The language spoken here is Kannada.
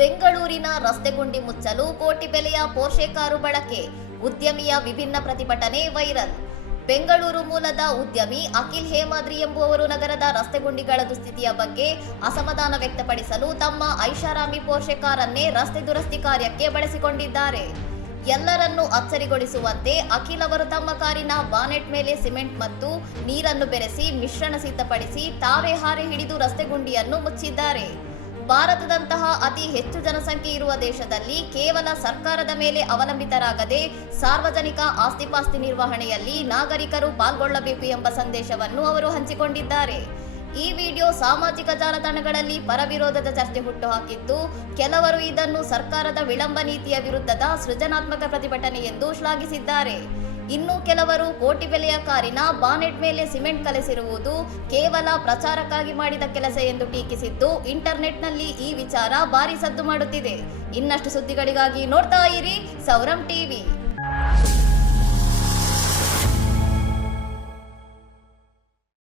ಬೆಂಗಳೂರಿನ ರಸ್ತೆ ಗುಂಡಿ ಮುಚ್ಚಲು ಕೋಟಿ ಬೆಲೆಯ ಪೋರ್ಷೆ ಕಾರು ಬಳಕೆ, ಉದ್ಯಮಿಯ ವಿಭಿನ್ನ ಪ್ರತಿಭಟನೆ ವೈರಲ್. ಬೆಂಗಳೂರು ಮೂಲದ ಉದ್ಯಮಿ ಅಖಿಲ್ ಹೇಮಾದ್ರಿ ಎಂಬುವವರು ನಗರದ ರಸ್ತೆ ಗುಂಡಿಗಳ ದುಸ್ಥಿತಿಯ ಬಗ್ಗೆ ಅಸಮಾಧಾನ ವ್ಯಕ್ತಪಡಿಸಲು ತಮ್ಮ ಐಷಾರಾಮಿ ಪೋರ್ಷೆ ಕಾರನ್ನೇ ರಸ್ತೆ ದುರಸ್ತಿ ಕಾರ್ಯಕ್ಕೆ ಬಳಸಿಕೊಂಡಿದ್ದಾರೆ. ಎಲ್ಲರನ್ನೂ ಅಚ್ಚರಿಗೊಳಿಸುವಂತೆ ಅಖಿಲ್ ಅವರು ತಮ್ಮ ಕಾರಿನ ಬಾನೆಟ್ ಮೇಲೆ ಸಿಮೆಂಟ್ ಮತ್ತು ನೀರನ್ನು ಬೆರೆಸಿ ಮಿಶ್ರಣ ಸಿದ್ಧಪಡಿಸಿ ತಾವೇ ಹಾರೆ ಹಿಡಿದು ರಸ್ತೆ ಗುಂಡಿಯನ್ನು ಮುಚ್ಚಿದ್ದಾರೆ. ಭಾರತದಂತಹ ಅತಿ ಹೆಚ್ಚು ಜನಸಂಖ್ಯೆ ಇರುವ ದೇಶದಲ್ಲಿ ಕೇವಲ ಸರ್ಕಾರದ ಮೇಲೆ ಅವಲಂಬಿತರಾಗದೆ ಸಾರ್ವಜನಿಕ ಆಸ್ತಿಪಾಸ್ತಿ ನಿರ್ವಹಣೆಯಲ್ಲಿ ನಾಗರಿಕರು ಪಾಲ್ಗೊಳ್ಳಬೇಕು ಎಂಬ ಸಂದೇಶವನ್ನು ಅವರು ಹಂಚಿಕೊಂಡಿದ್ದಾರೆ. ಈ ವಿಡಿಯೋ ಸಾಮಾಜಿಕ ಜಾಲತಾಣಗಳಲ್ಲಿ ಪರವಿರೋಧದ ಚರ್ಚೆ ಹುಟ್ಟುಹಾಕಿದ್ದು, ಕೆಲವರು ಇದನ್ನು ಸರ್ಕಾರದ ವಿಳಂಬ ನೀತಿಯ ವಿರುದ್ಧದ ಸೃಜನಾತ್ಮಕ ಪ್ರತಿಭಟನೆ ಎಂದು ಶ್ಲಾಘಿಸಿದ್ದಾರೆ. ಇನ್ನು ಕೆಲವರು ಕೋಟಿ ಬೆಲೆಯ ಕಾರಿನ ಬಾನೆಟ್ ಮೇಲೆ ಸಿಮೆಂಟ್ ಕಲೆಸಿರುವುದು ಕೇವಲ ಪ್ರಚಾರಕ್ಕಾಗಿ ಮಾಡಿದ ಕೆಲಸ ಎಂದು ಟೀಕಿಸಿದ್ದು, ಇಂಟರ್ನೆಟ್ನಲ್ಲಿ ಈ ವಿಚಾರ ಭಾರಿ ಸದ್ದು ಮಾಡುತ್ತಿದೆ. ಇನ್ನಷ್ಟು ಸುದ್ದಿಗಳಿಗಾಗಿ ನೋಡ್ತಾ ಇರಿ ಸೌರಂ ಟಿವಿ.